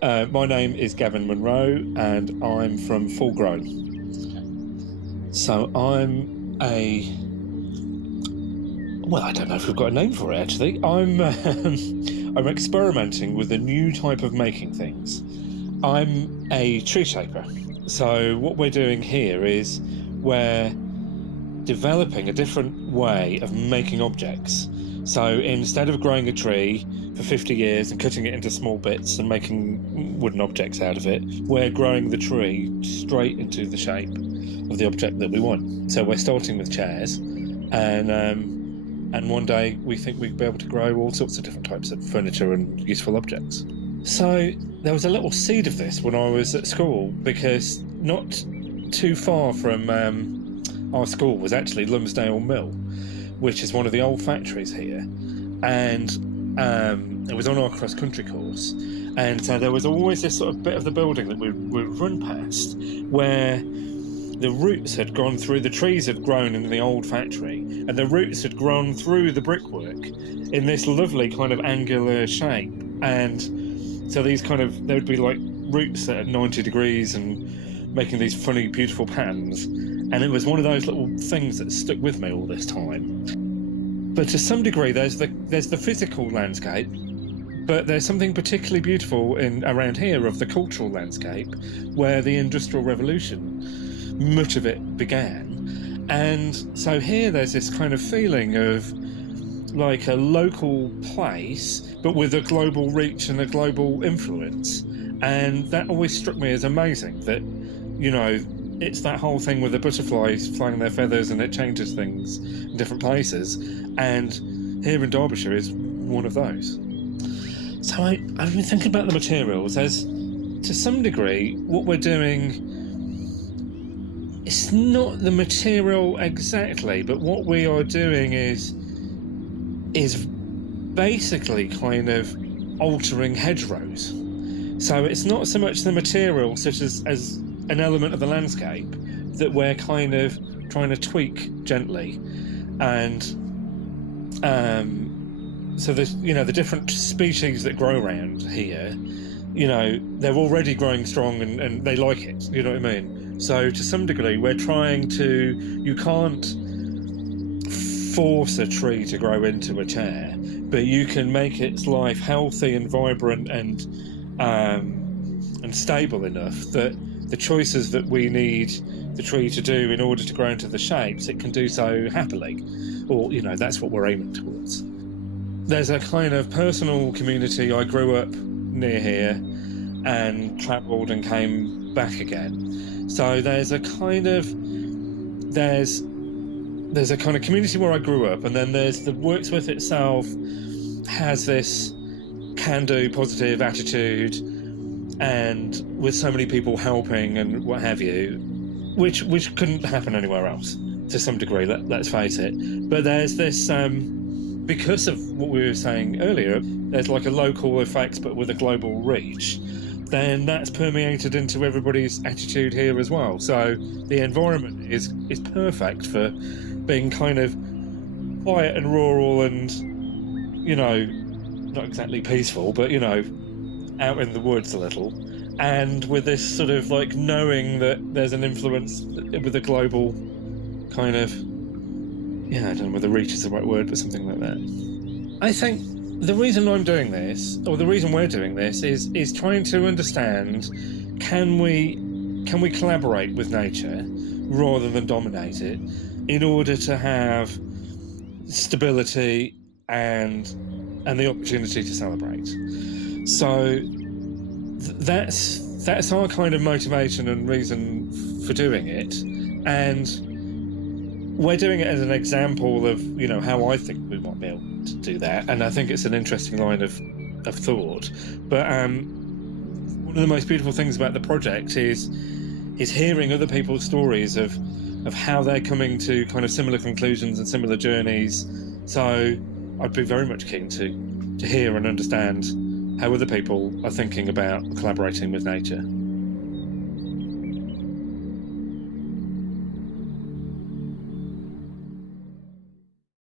My name is Gavin Munro and I'm from Full Grown. So I don't know if we've got a name for it actually. I'm experimenting with a new type of making things. I'm a tree shaper. So what we're doing here is we're developing a different way of making objects. So instead of growing a tree for 50 years and cutting it into small bits and making wooden objects out of it, we're growing the tree straight into the shape of the object that we want. So we're starting with chairs, and one day we think we'd be able to grow all sorts of different types of furniture and useful objects. So there was a little seed of this when I was at school, because not too far from our school was actually Lumsdale Mill, which is one of the old factories here, and it was on our cross-country course, and so there was always this sort of bit of the building that we'd run past where the roots had gone through, the trees had grown in the old factory, and the roots had grown through the brickwork in this lovely kind of angular shape. And so these there would be like roots at 90 degrees and making these funny, beautiful patterns. And it was one of those little things that stuck with me all this time. But to some degree, there's the physical landscape, but there's something particularly beautiful around here of the cultural landscape, where the Industrial Revolution, much of it began. And so here there's this kind of feeling of like a local place, but with a global reach and a global influence. And that always struck me as amazing, that, you know, it's that whole thing with the butterflies flying their feathers and it changes things in different places. And here in Derbyshire is one of those. So I've been thinking about the materials as, to some degree, what we're doing, it's not the material exactly, but what we are doing is basically kind of altering hedgerows. So it's not so much the material, such as an element of the landscape, that we're kind of trying to tweak gently. And so there's, you know, the different species that grow around here, you know, they're already growing strong and they like it, you know what I mean? So to some degree, we're trying to, you can't force a tree to grow into a chair, but you can make its life healthy and vibrant and stable enough that the choices that we need the tree to do in order to grow into the shapes, it can do so happily. Or, you know, that's what we're aiming towards. There's a kind of personal community. I grew up near here and travelled and came back again. So there's a kind of community where I grew up, and then there's the Worksworth itself has this can-do positive attitude, and with so many people helping and what have you, which couldn't happen anywhere else to some degree, let's face it. But there's this, because of what we were saying earlier, there's like a local effect but with a global reach, then that's permeated into everybody's attitude here as well. So the environment is perfect for being kind of quiet and rural and, you know, not exactly peaceful, but, you know, out in the woods a little, and with this sort of like knowing that there's an influence with a global kind of, yeah, I don't know whether reach is the right word, but something like that. I think the reason I'm doing this, or the reason we're doing this, is trying to understand, can we collaborate with nature rather than dominate it, in order to have stability and the opportunity to celebrate. So that's our kind of motivation and reason for doing it, and we're doing it as an example of, you know, how I think we might be able to do that, and I think it's an interesting line of thought. But one of the most beautiful things about the project is hearing other people's stories of how they're coming to kind of similar conclusions and similar journeys. So I'd be very much keen to hear and understand how other people are thinking about collaborating with nature.